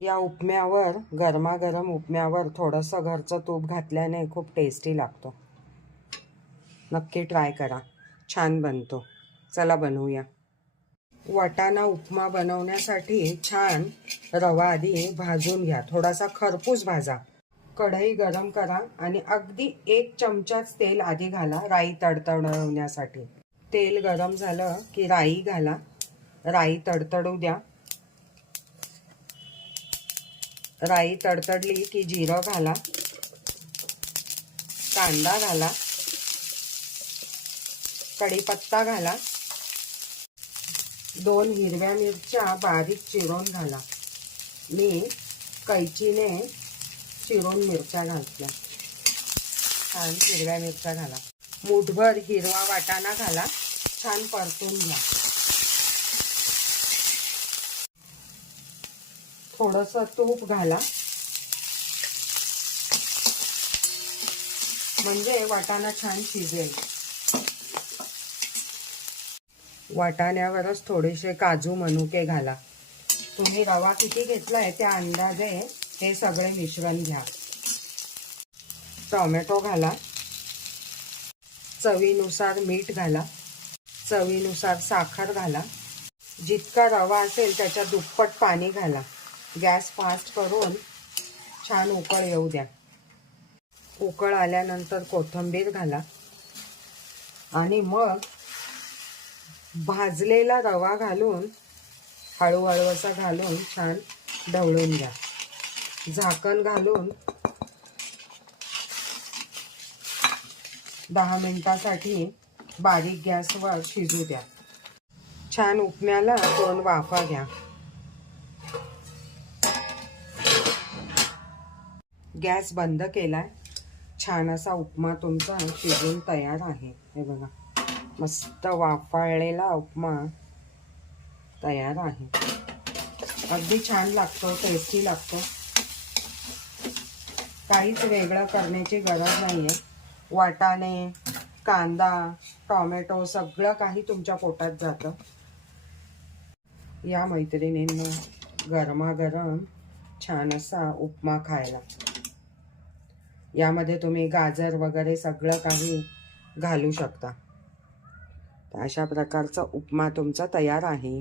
या उपम्यावर, गरमागरम उपम्यावर थोडंसं घरचं तूप घातल्याने खूप टेस्टी लागतो. नक्की ट्राय करा, छान बनतो. चला बनवूया. वाटाणा उपमा बनवण्यासाठी छान रवा आधी भाजून घ्या. थोडासा खरपूस भाजा. कढई गरम करा आणि अगदी 1 चमचाच तेल आधी घाला राई तडतडवण्यासाठी. तेल गरम झालं की राई घाला. राई तडतडू द्या. राई तडतडली की जिरं घाला. कांदा घाला. कढीपत्ता घाला. 2 हिरव्या मिरच्या बारीक चिरून घाला. मी कैचीने चिरून मिरच्या घातल्या. छान हिरव्या मिरच्या घाला. मूठभर हिरवा वाटाणा घाला. छान परतून घ्या. थोडंसं तूप घाला म्हणजे वाटाणा छान शिजेल. वाटाण्यावरच थोडेसे काजू मनुके घाला. तुम्ही रवा किती घेतलाय त्या अंदाजे हे सगळे मिश्रण घ्या. टोमॅटो घाला. चवीनुसार मीठ घाला. चवीनुसार साखर घाला. जितका रवा असेल त्याच्या दुप्पट पाणी घाला. गॅस फास्ट करून छान उकळ येऊ द्या. उकळ आल्यानंतर कोथिंबीर घाला आणि मग भाजलेला रवा घालून हळूहळू असा घालून छान ढवळून घ्या. झाकण घालून 10 मिनिटासाठी बारीक गॅसवर शिजू द्या. छान उपम्याला 2 वाफा घ्या. गॅस बंद केलाय. छान असा उपमा तुमचा शिजून तयार आहे. हे बघा, मस्त वाफाळलेला उपमा तयार आहे. अगदी छान लागतो, टेस्टी लागतो. काहीच वेगळं करण्याची गरज नाहीये. वाटाणे, कांदा, टोमॅटो सगळं काही तुमच्या पोटात जातं. या मैत्रिणींनो, गरमागरम छान असा उपमा खायला. यामध्ये तुम्ही गाजर वगैरे सगळं काही घालू शकता. अशा प्रकारचा उपमा तुमचा तयार आहे.